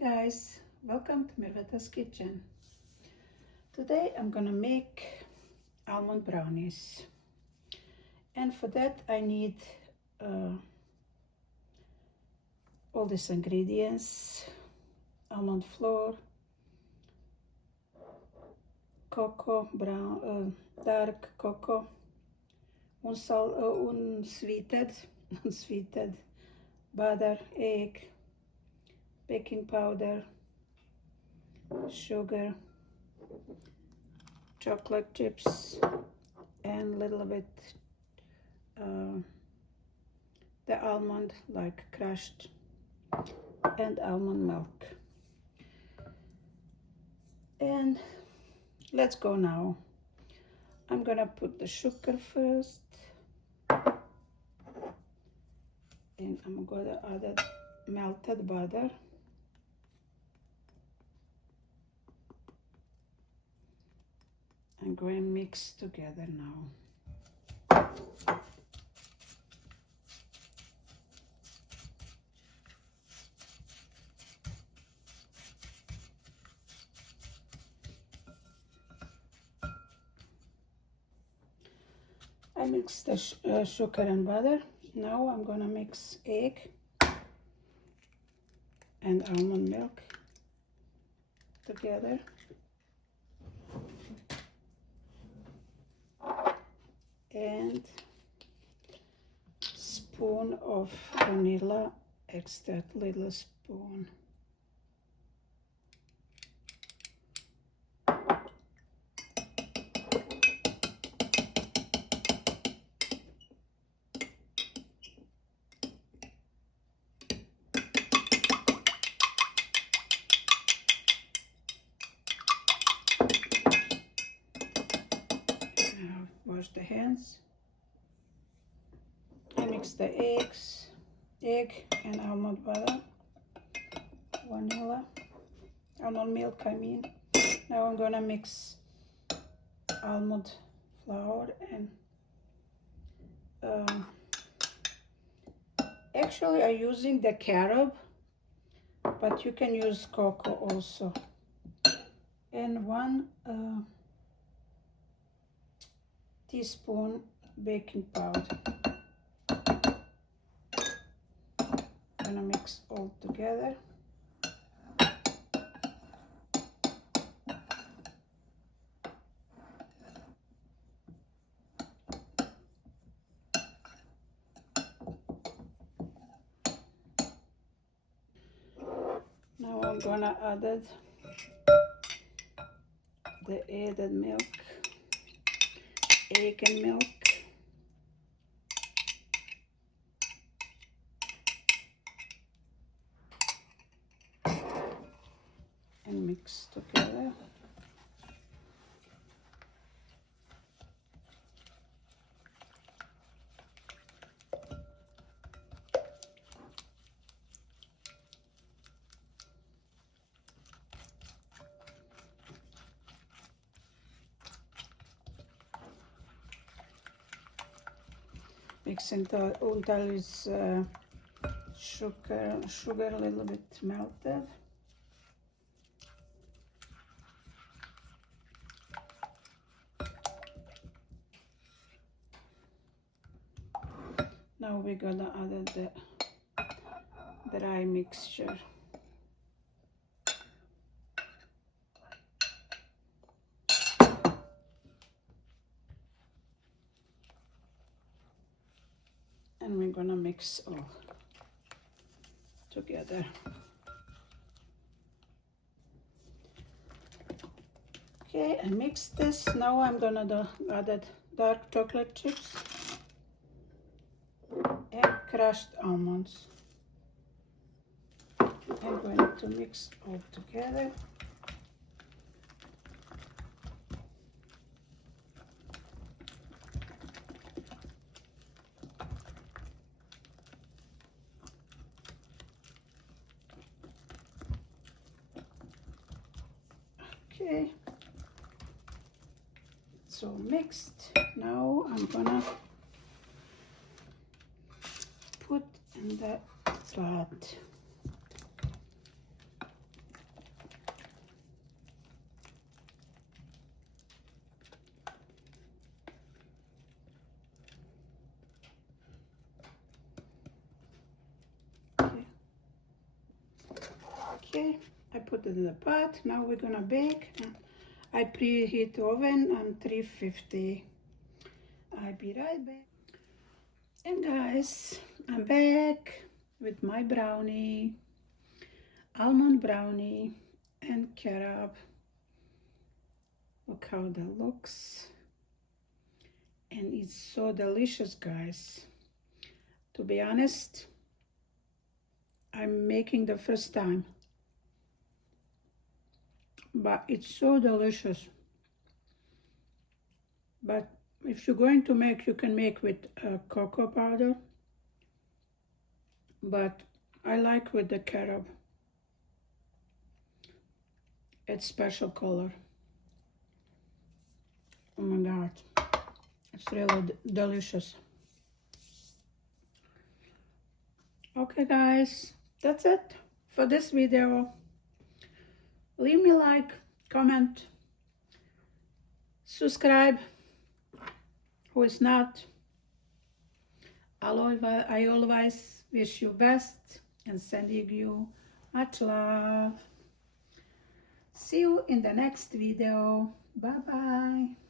guys, welcome to Mirveta's kitchen. Today I'm gonna make almond brownies, and for that I need all these ingredients: almond flour, cocoa, dark cocoa, unsweetened butter, egg, baking powder, sugar, chocolate chips, and a little bit the almond, like crushed, and almond milk. And let's go now. I'm gonna put the sugar first, and I'm gonna add melted butter. I'm going to mix together now. I mixed the sugar and butter. Now I'm gonna mix egg and almond milk together. And spoon of vanilla extract, little spoon. Now wash the hands. I mix the egg and almond butter, vanilla, almond milk I mean. Now I'm gonna mix almond flour and actually I'm using the carob, but you can use cocoa also, and 1 teaspoon baking powder. Gonna mix all together. Now I'm gonna add the added milk, egg and milk. And mix together. Mix until it's sugar a little bit melted. Now we're gonna add the dry mixture. And we're gonna mix all together. Okay, I mixed this. Now I'm gonna add dark chocolate chips and crushed almonds. I'm going to mix all together. Okay, it's all mixed. Now I'm gonna put in the pot. Okay, I put it in the pot. Now we're gonna bake. I preheat the oven on 350. I'll be right back. And guys, I'm back with my brownie, almond brownie and carob. Look how that looks. And it's so delicious, guys. To be honest, I'm making the first time, but it's so delicious. But if you're going to make, you can make with cocoa powder, but I like with the carob. It's special color. Oh my god, it's really delicious. Okay guys, that's it for this video. Leave me a like, comment, subscribe who is not. I always wish you best and sending you much love. See you in the next video. Bye bye.